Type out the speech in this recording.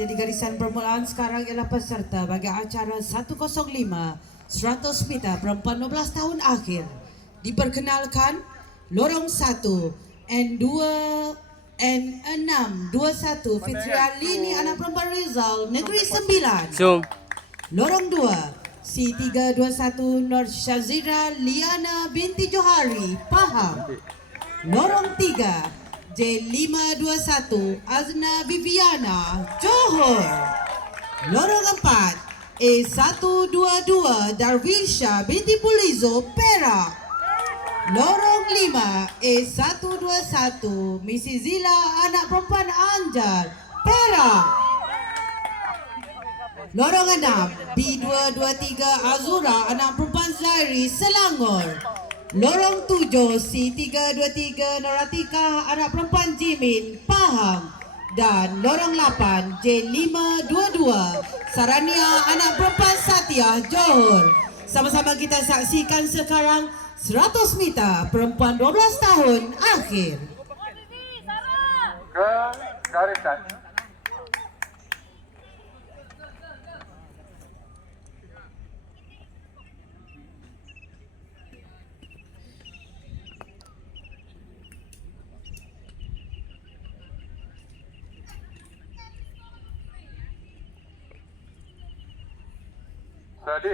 Jadi garisan permulaan sekarang ialah peserta bagi acara 105 100 meter perempuan 12 tahun akhir. Diperkenalkan lorong 1 N2 N6 21 Fitria Lini anak perempuan Rizal Negeri Sembilan. Zoom. Lorong 2 C321 Nur Shazira Liana binti Johari Pahang. Lorong 3 J521 Azna Viviana Johor. Lorong 4 A122 Darwisha binti Pulizo Perak. Lorong 5 A121 Misi Zila anak perempuan Anjar Perak. Lorong 6 B223 Azura anak perempuan Zairi Selangor. Lorong 7 C323 Noratika anak perempuan Jimin Pahang. Dan lorong 8 J522 Sarania anak perempuan Satya Johor. Sama-sama kita saksikan sekarang 100 meter perempuan 12 tahun akhir. ke garisan. 咋地